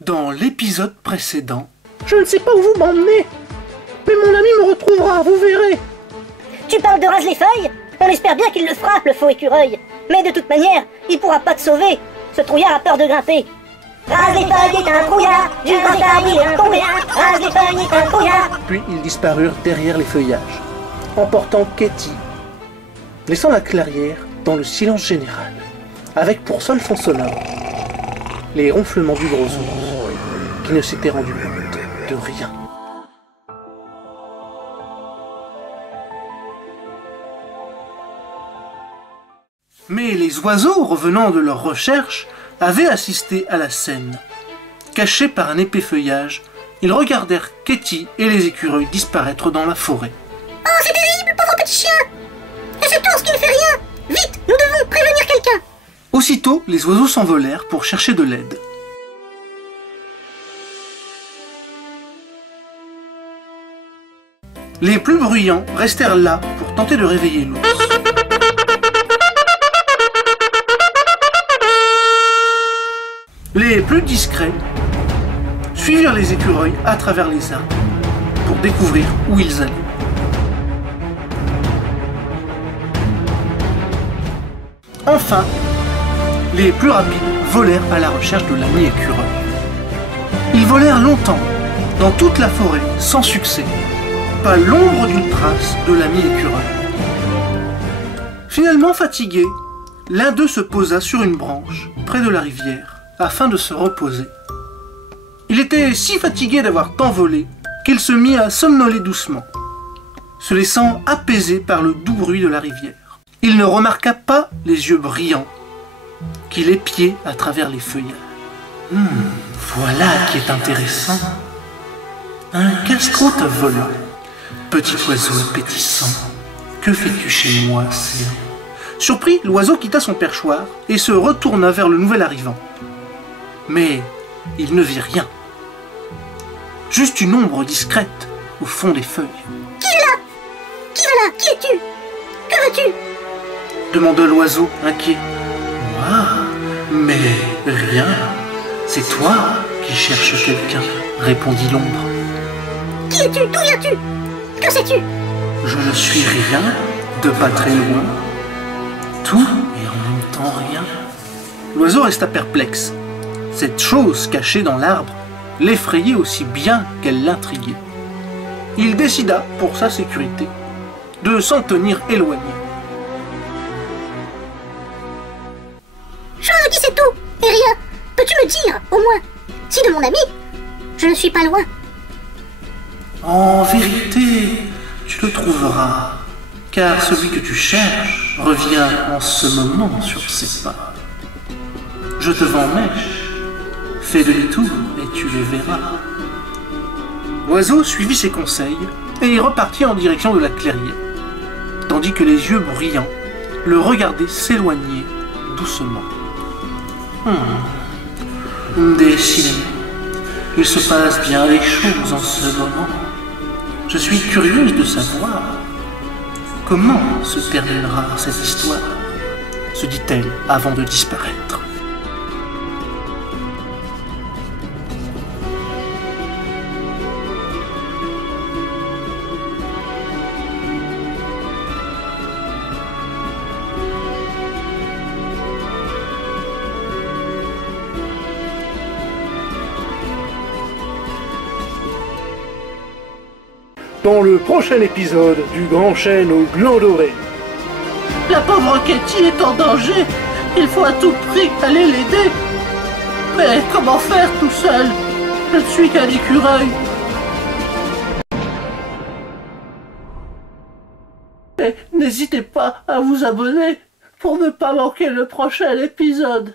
Dans l'épisode précédent... Je ne sais pas où vous m'emmenez, mais mon ami me retrouvera, vous verrez. Tu parles de rase les feuilles? On espère bien qu'il le fera, le faux écureuil. Mais de toute manière, il pourra pas te sauver. Ce trouillard a peur de grimper. Rase les feuilles est un trouillard, du grand écart il est un trouillard. Rase les feuilles est un trouillard. Puis ils disparurent derrière les feuillages, emportant Katie, laissant la clairière dans le silence général, avec pour seul fond sonore les ronflements du gros ours, qui ne s'était rendu compte de rien. Mais les oiseaux, revenant de leur recherche, avaient assisté à la scène. Cachés par un épais feuillage, ils regardèrent Katie et les écureuils disparaître dans la forêt. Oh, c'est terrible, pauvre petit chien! Et cet ours qui ne fait rien! Vite, nous devons prévenir quelqu'un! Aussitôt, les oiseaux s'envolèrent pour chercher de l'aide. Les plus bruyants restèrent là pour tenter de réveiller l'ours. Les plus discrets suivirent les écureuils à travers les arbres pour découvrir où ils allaient. Enfin, les plus rapides volèrent à la recherche de l'ami écureuil. Ils volèrent longtemps, dans toute la forêt, sans succès. Pas l'ombre d'une trace de l'ami écureuil. Finalement fatigué, l'un d'eux se posa sur une branche, près de la rivière, afin de se reposer. Il était si fatigué d'avoir tant volé qu'il se mit à somnoler doucement, se laissant apaiser par le doux bruit de la rivière. Il ne remarqua pas les yeux brillants qu'il épiait à travers les feuillages. Voilà qui est intéressant. Un casse-croûte volant. Petit oiseau appétissant, que fais-tu chez moi, Céan? Surpris, l'oiseau quitta son perchoir et se retourna vers le nouvel arrivant. Mais il ne vit rien. Juste une ombre discrète au fond des feuilles. Qui est là? Qui va là? Qui es-tu? Que veux-tu? Demanda l'oiseau, inquiet. Moi? Mais rien. C'est toi qui cherches quelqu'un, répondit l'ombre. Qui es-tu? D'où viens-tu? Que sais-tu? Je ne suis rien, de pas très loin. Tout et en même temps rien. L'oiseau resta perplexe. Cette chose cachée dans l'arbre l'effrayait aussi bien qu'elle l'intriguait. Il décida, pour sa sécurité, de s'en tenir éloigné. Je me dis c'est tout, et rien. Peux-tu me dire, au moins, si de mon ami, je ne suis pas loin? En vérité, tu le trouveras, car celui que tu cherches revient en ce moment sur ses pas. Je te vends mèche, fais demi-tour et tu les verras. L'oiseau suivit ses conseils et repartit en direction de la clairière, tandis que les yeux brillants le regardaient s'éloigner doucement. Décidément, il se passe bien les choses en ce moment. Je suis curieuse de savoir comment se terminera cette histoire, se dit-elle avant de disparaître. Dans le prochain épisode du Grand Chêne au gland doré. La pauvre Katie est en danger. Il faut à tout prix aller l'aider. Mais comment faire tout seul? Je ne suis qu'un écureuil. Et n'hésitez pas à vous abonner pour ne pas manquer le prochain épisode.